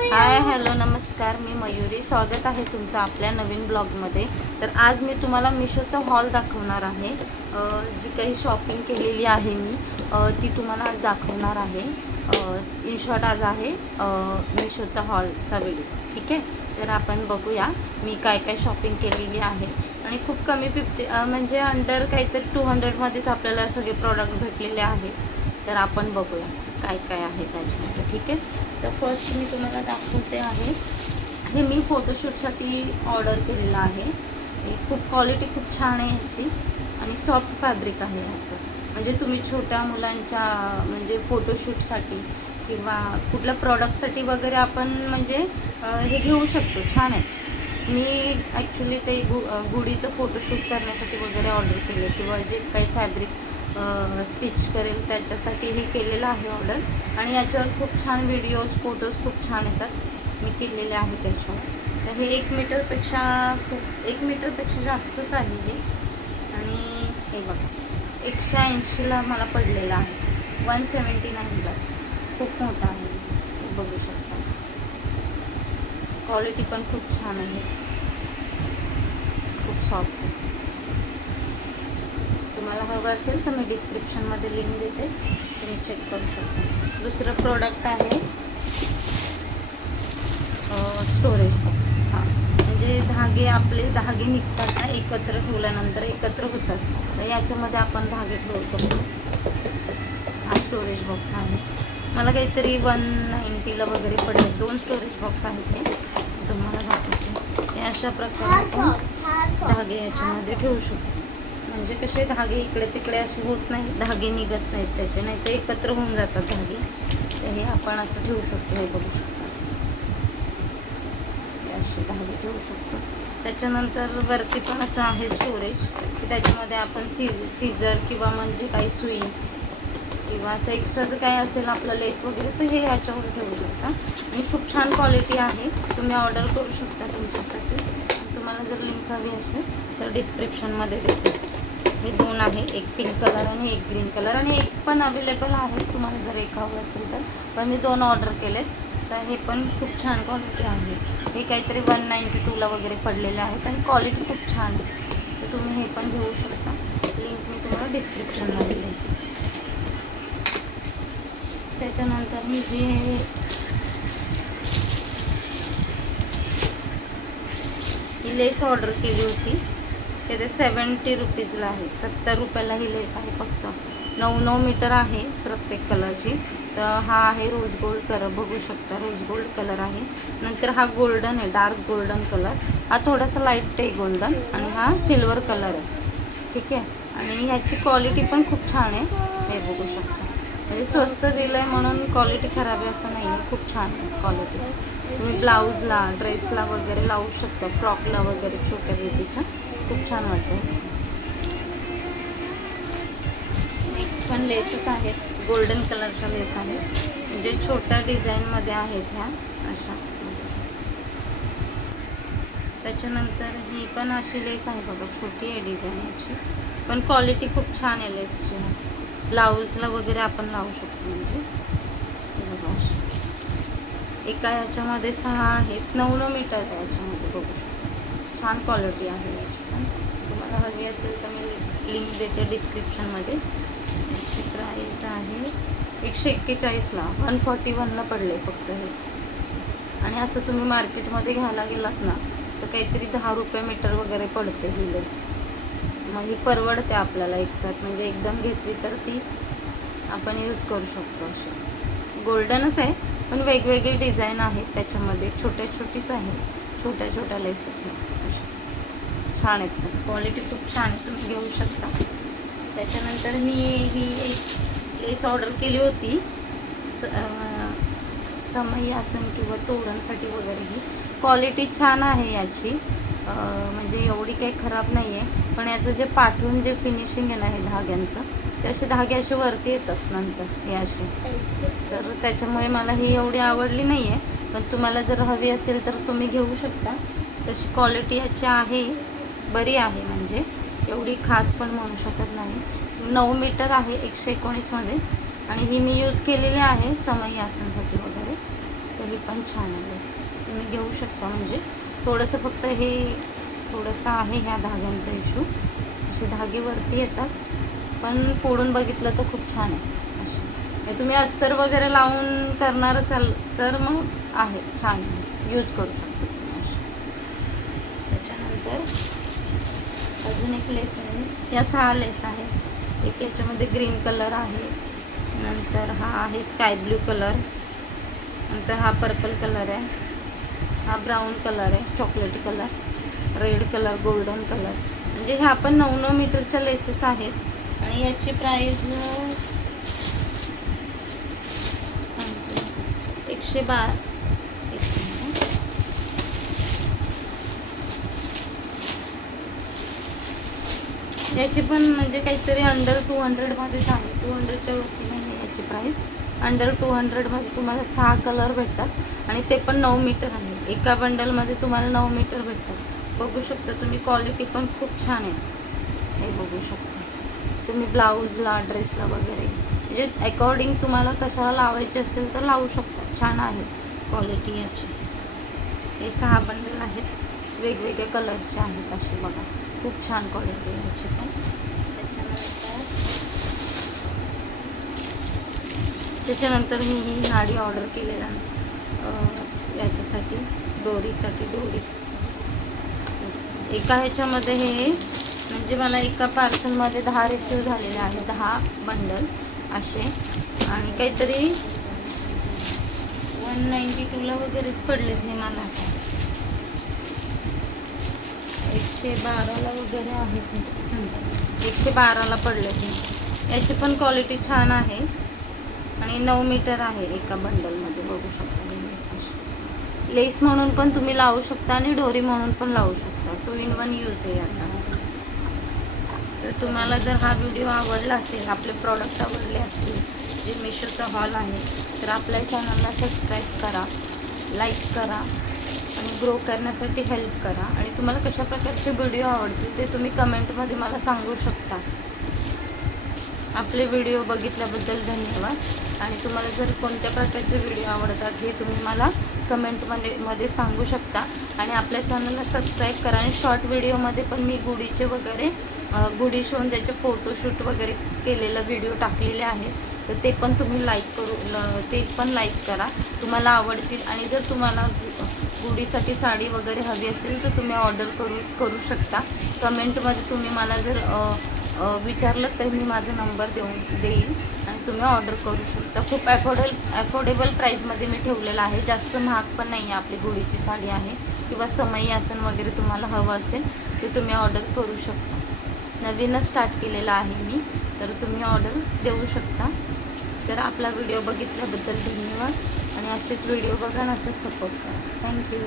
Hi hello नमस्कार, मी मयुरी. स्वागत आहे तुमचं आपल्या नवीन ब्लॉगमध्ये. तर आज मी तुम्हाला मिशोचा हॉल दाखवणार आहे. जी काही शॉपिंग केलेली आहे मी ती तुम्हाला आज दाखवणार आहे. इन शॉर्ट आज आहे मिशोचा हॉलचा व्हिडिओ. ठीक आहे, तर आपण बघूया मी काय काय शॉपिंग केलेली आहे. आणि खूप कमी 50 म्हणजे अंडर काहीतरी 200मध्येच आपल्याला सगळे प्रॉडक्ट भेटलेले आहेत. तर आपण बघूया काय काय आहे त्याच्यामध्ये. ठीक आहे, तर फर्स्ट मी तुम्हाला दाखवते आहे. हे मी फोटोशूटसाठी ऑर्डर केलेलं आहे. हे खूप क्वालिटी खूप छान आहे याची आणि सॉफ्ट फॅब्रिक आहे याचं. म्हणजे तुम्ही छोट्या मुलांच्या म्हणजे फोटोशूटसाठी किंवा कुठल्या प्रॉडक्टसाठी वगैरे आपण म्हणजे हे घेऊ शकतो. छान आहे. मी ॲक्च्युली ते गुढीचं फोटोशूट करण्यासाठी वगैरे ऑर्डर केले किंवा जे काही फॅब्रिक स्टिच करेल त्याच्यासाठी हे केलेलं आहे ऑर्डर. आणि याच्यावर खूप छान व्हिडिओज फोटोज खूप छान येतात मी केलेले आहे त्याच्यावर. तर हे 1 मीटरपेक्षा जास्तच आहे हे. आणि हे बघा 180ला मला पडलेलं आहे. 179 खूप मोठा आहे. हे बघू शकता. क्वालिटी पण खूप छान आहे, खूप सॉफ्ट आहे. तुम्हाला हवं असेल तर मी डिस्क्रिप्शनमध्ये लिंक देते, तुम्ही चेक करू शकता. दुसरं प्रोडक्ट आहे स्टोरेज बॉक्स. हां, म्हणजे धागे धागे निघतात ना एकत्र ठेवल्यानंतर एकत्र होतात, तर याच्यामध्ये आपण धागे ठेवू शकतो. हा स्टोरेज बॉक्स आहे. मला काहीतरी 190ला वगैरे पडले. 2 स्टोरेज बॉक्स आहेत ते तुम्हाला दाखवते. हे अशा प्रकारे आपण धागे याच्यामध्ये ठेवू शकतो. म्हणजे कसे धागे इकडे तिकडे असे होत नाही, धागे निघत नाहीत त्याचे, नाही तर एकत्र होऊन जातात धागे. तर हे आपण असं ठेवू शकतो. हे बघू शकतो, असं असे धागे ठेवू शकतो. त्याच्यानंतर वरती पण असं आहे स्टोरेज की त्याच्यामध्ये आपण सीझर किंवा म्हणजे काही सुई किंवा असं एक्स्ट्राचं काय असेल आपलं लेस वगैरे, तर हे याच्यावर ठेवू शकता. आणि खूप छान क्वालिटी आहे. तुम्ही ऑर्डर करू शकता तुमच्यासाठी. तुम्हाला जर लिंक हवी असेल तर डिस्क्रिप्शनमध्ये देते. हे 2 आहे, एक पिंक कलर आणि एक ग्रीन कलर, आणि एक पण अवेलेबल आहे तुम्हाला जर एक हवं असेल तर. पण मी 2 ऑर्डर केलेत. तर हे पण खूप छान क्वालिटी आहे. हे काहीतरी 192ला वगैरे पडलेले आहेत आणि क्वालिटी खूप छान आहे. तर तुम्ही हे पण घेऊ शकता. लिंक मी तुम्हाला डिस्क्रिप्शनमध्ये देते. त्याच्यानंतर मी जी लेस ऑर्डर केली होती ते 70 रुपीजला आहे. 70 रुपयाला ही लेस आहे फक्त. 9 मीटर आहे प्रत्येक कलरची. तर हा आहे रोज गोल्ड कलर, बघू शकता रोज गोल्ड कलर आहे. नंतर हा गोल्डन आहे, डार्क गोल्डन कलर. हा थोडासा लाईट आहे गोल्डन, आणि हा सिल्वर कलर आहे. ठीक आहे, आणि ह्याची क्वालिटी पण खूप छान आहे. हे बघू शकता. म्हणजे स्वस्त दिलं आहे म्हणून क्वालिटी खराब आहे असं नाही आहे, खूप छान आहे क्वालिटी. तुम्ही ब्लाऊजला ड्रेसला वगैरे लावू शकता, फ्रॉकला वगैरे छोट्या बेबीच्या. खूप छान वाटतं. नेक्स्ट पण लेसच आहेत, गोल्डन कलरच्या लेस आहेत. म्हणजे छोट्या डिझाईनमध्ये आहेत ह्या अशा. त्याच्यानंतर ही पण अशी लेस आहे बघा, छोटी आहे डिझाईन याची, पण क्वालिटी खूप छान आहे लेसची. ब्लाऊजला वगैरे आपण लावू शकतो. म्हणजे बघा एका याच्यामध्ये 6 आहेत. 9 मीटर आहे याच्यामध्ये, बघू शकतो. छान क्वालिटी आहे याची पण. तुम्हाला हवी असेल तर मी लिंक देते डिस्क्रिप्शनमध्ये. याची प्राईस आहे 141ला. 141ला पडले फक्त हे. आणि असं तुम्ही मार्केटमध्ये घ्यायला गेलात ना तर काहीतरी 10 रुपये मीटर वगैरे पडते ही लेस. मग ही परवडते आपल्याला एकसाथ, म्हणजे एकदम घेतली तर ती आपण यूज करू शकतो. अशी गोल्डनच आहे पण वेगवेगळे डिझाईन आहेत त्याच्यामध्ये. छोटीच आहे, छोट्या लेस आहेत अशा. छान आहेत पण क्वालिटी खूप छान आहे, तुम्ही घेऊ शकता. त्याच्यानंतर मी ही एक लेस ऑर्डर केली होती समई आसन किंवा तोरणसाठी वगैरे. ही क्वालिटी छान आहे याची, म्हणजे एवढी काही खराब नाही आहे. पण याचं जे पाठवून जे फिनिशिंग आहे ना हे धाग्यांचं, ते असे धागे असे वरती येतात नंतर हे असे. तर त्याच्यामुळे मला ही एवढी आवडली नाही आहे. पण तुम्हाला जर हवी असेल तर तुम्ही घेऊ शकता. तशी क्वालिटी याची आहे, बरी आहे. म्हणजे एवढी खास पण म्हणू शकत नाही. 9 मीटर आहे 119मध्ये. आणि ही मी यूज केलेली आहे समई आसनसाठी वगैरे. तर हे पण छान आहे लेस, तुम्ही घेऊ शकता. म्हणजे थोडंसं फक्त हे थोडंसं आहे ह्या धाग्यांचा इश्यू, असे धागे वरती येतात, पण फोडून बघितलं तर खूप छान आहे. हे तुम्ही अस्तर वगैरे लावून करणार असाल तर मग आहे छान, यूज करू शकता तुम्ही असे. त्याच्यानंतर अजून एक लेस आहे, या 6 लेस आहे. एक याच्यामध्ये ग्रीन कलर आहे, नंतर हा आहे स्काय ब्ल्यू कलर, नंतर हा पर्पल कलर आहे, हा ब्राऊन कलर आहे, चॉकलेटी colour, red colour, golden colour. म्हणजे ह्या पण 9-9 मीटरच्या लेसेस आहेत. आणि याची प्राईज सांगते 112. याची पण म्हणजे काहीतरी अंडर 200मध्येच आहे, 200च्या वरती नाही याची प्राईस. अंडर 200मध्ये तुम्हाला 6 कलर भेटतात आणि ते पण 9 मीटर आहे. एका बंडलमध्ये तुम्हाला 9 मीटर भेटतात. बघू शकता तुम्ही, क्वालिटी पण खूप छान आहे. हे बघू शकता तुम्ही, ब्लाऊजला, ड्रेसला वगैरे म्हणजे अकॉर्डिंग तुम्हाला कशाला लावायचे असेल तर लावू शकता. छान आहे क्वालिटी याची. हे 6 बंडल आहेत, वेगवेगळे कलर्सचे आहेत असे बघा, खूप छान क्वालिटी आहे याची पण. त्याच्यानंतर मी ही नाडी ऑर्डर केलेला याच्यासाठी, दोरीसाठी. दोरी एका ह्याच्यामध्ये हे म्हणजे मला एका पार्सलमध्ये 10 रिसीव झालेले आहे, 10 बंडल असे. आणि काहीतरी 192ला वगैरेच पडलेत हे मला, 112ला वगैरे आहेत हे, 112ला पडलेत हे. याची पण क्वालिटी छान आहे आणि 9 मीटर आहे एका बंडलमध्ये. बघू शकता लेस म्हणून पण तुम्ही लावू शकता आणि डोरी म्हणून पण लावू शकता. 2 in 1 यूज आहे याचा. तर तुम्हाला जर हा व्हिडिओ आवडला असेल, आपले प्रॉडक्ट आवडले असतील, जे मिशोचा हॉल आहे, तर आपल्या चॅनलला सबस्क्राईब करा, लाईक करा आणि ग्रो करण्यासाठी हेल्प करा. आणि तुम्हाला कशा प्रकारचे व्हिडिओ आवडतील ते तुम्ही कमेंटमध्ये मला सांगू शकता. आपले व्हिडिओ बघितल्याबद्दल धन्यवाद. आणि तुम्हाला जर कोणत्या प्रकारचे व्हिडिओ आवडतात हे तुम्ही मला कमेंटमध्ये सांगू शकता. आणि आपल्या चॅनलला सबस्क्राईब करा. आणि शॉर्ट व्हिडिओमध्ये पण मी गुढीचे वगैरे गुढी शिवून त्याचे फोटोशूट वगैरे केलेलं व्हिडिओ टाकलेले आहेत, तर ते पण तुम्ही ते पण लाईक करा, तुम्हाला आवडतील. आणि जर तुम्हाला गुढीसाठी साडी वगैरे हवी असेल तर तुम्ही ऑर्डर करू शकता. कमेंटमध्ये तुम्ही मला जर विचारलं तर मी माझा नंबर देईल आणि तुम्ही ऑर्डर करू शकता. खूप अफोर्डेबल प्राईजमध्ये मी ठेवलेलं आहे, जास्त महाग पण नाही आहे. आपली गुढीची साडी आहे किंवा समई आसन वगैरे तुम्हाला हवं असेल ते तुम्ही ऑर्डर करू शकता. नवीनच स्टार्ट केलेलं आहे मी, तर तुम्ही ऑर्डर देऊ शकता. तर आपला व्हिडिओ बघितल्याबद्दल धन्यवाद आणि असेच व्हिडिओ बघा आणि असंच सपोर्ट करा. थँक्यू.